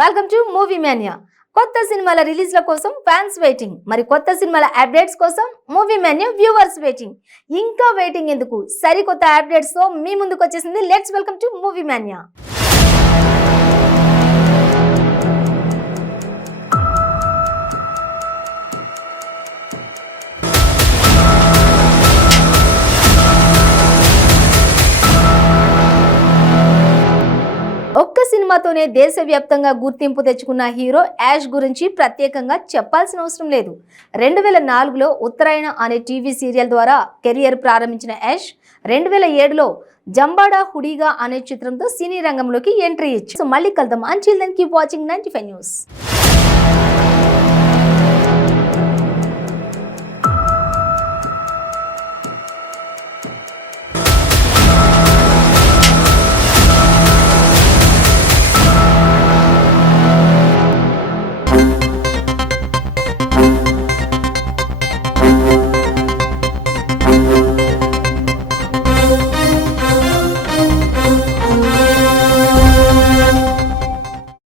Welcome to movie mania. కొత్త సినిమాల రిలీజ్ల కోసం ఫ్యాన్స్ వెయిటింగ్. మరి కొత్త సినిమాల అప్డేట్స్ కోసం మూవీ మానియా వ్యూవర్స్ వెయిటింగ్. ఇంకా వెయిటింగ్ ఎందుకు? సరికొత్త అప్డేట్స్ తో మీ ముందుకు వచ్చేసింది. Let's welcome to movie mania. ఒక్క సినిమాతోనే దేశవ్యాప్తంగా గుర్తింపు తెచ్చుకున్న హీరో యాష్ గురించి ప్రత్యేకంగా చెప్పాల్సిన అవసరం లేదు. 2004లో ఉత్తరాయణ అనే టీవీ సీరియల్ ద్వారా కెరియర్ ప్రారంభించిన యాష్ 2007లో జంబాడా హుడీగా అనే చిత్రంతో సినీ రంగంలోకి ఎంట్రీ ఇచ్చారు. సో మళ్ళీ కలుద్దాం. Until then keep watching 95 news.